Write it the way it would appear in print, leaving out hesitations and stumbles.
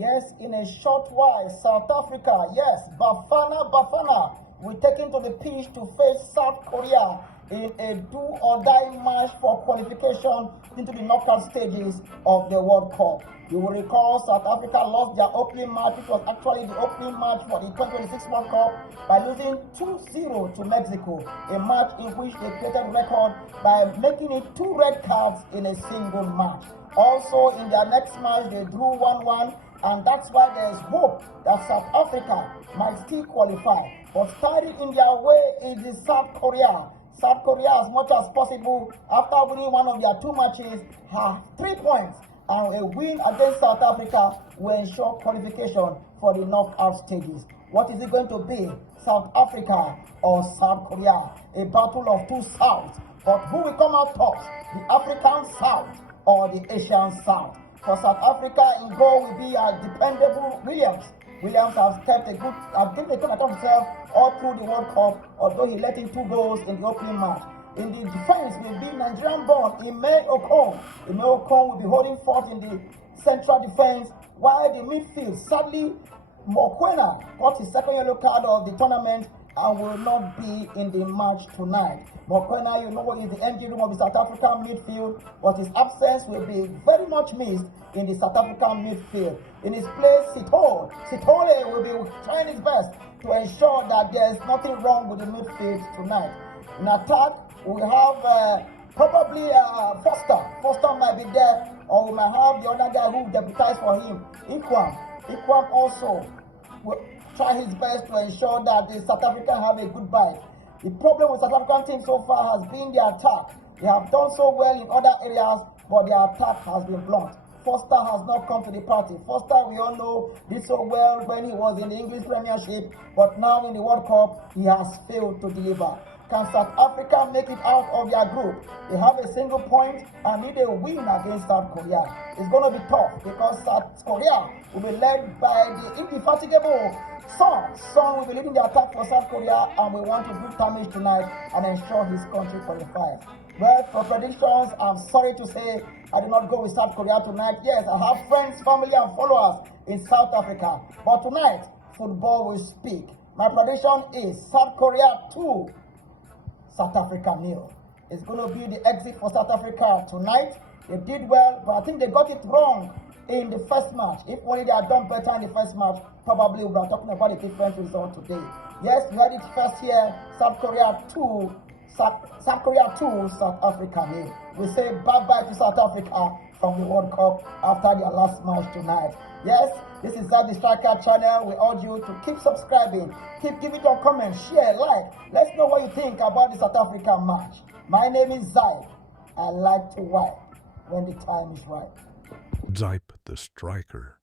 Yes, in a short while, South Africa, yes, Bafana will take into the pitch to face South Korea in a do-or-die match for qualification into the knockout stages of the World Cup. You will recall South Africa lost their opening match, which was actually the opening match for the 2026 World Cup, by losing 2-0 to Mexico, a match in which they created record by making it 2 red cards in a single match. Also, in their next match, they drew 1-1, and that's why there is hope that South Africa might still qualify. But standing in their way is the South Korea. South Korea, as much as possible, after winning one of their 2 matches, have 3 points, and a win against South Africa will ensure qualification for the knockout stages. What is it going to be, South Africa or South Korea? A battle of 2 Souths. But who will come out top, the African South or the Asian South? For South Africa, in goal will be a dependable Williams. Williams has kept a good, given a good account of himself all through the World Cup, although he let in 2 goals in the opening match. In the defense will be Nigerian-born Ime Okon. Ime Okon will be holding forth in the central defense, while the midfield, sadly, Mokwena got his 2nd yellow card of the tournament and will not be in the match tonight. Mokwena, you know, is the engine room of the South African midfield, but his absence will be very much missed in the South African midfield. In his place, Sithole will be trying his best to ensure that there is nothing wrong with the midfield tonight. In attack, we have probably Foster. Foster might be there, or we might have the other guy who deputized for him, Ikwam. Ikwam also will try his best to ensure that the South African have a good bite. The problem with South African team so far has been their attack. They have done so well in other areas, but their attack has been blunt. Foster has not come to the party. Foster, we all know, did so well when he was in the English Premiership, but now in the World Cup, he has failed to deliver. Can South Africa make it out of their group? They have a single point and need a win against South Korea. It's going to be tough because South Korea will be led by the indefatigable Son. Son will be leading the attack for South Korea, and we want to do damage tonight and ensure his country qualifies. Well, for predictions, I'm sorry to say I did not go with South Korea tonight. Yes, I have friends, family, and followers in South Africa. But tonight, football will speak. My prediction is South Korea 2, South Africa 0. It's going to be the exit for South Africa tonight. They did well, but I think they got it wrong in the first match. If only they had done better in the first match, probably we are talking about a different result today. Yes, we had it first here, South Korea 2, South Africa 0. We say bye-bye to South Africa from the World Cup after their last match tonight. Yes, this is Zipe the Striker channel. We urge you to keep subscribing, keep giving your comments, share, like. Let's know what you think about the South African match. My name is Zipe. I like to wipe when the time is right. Zipe the Striker.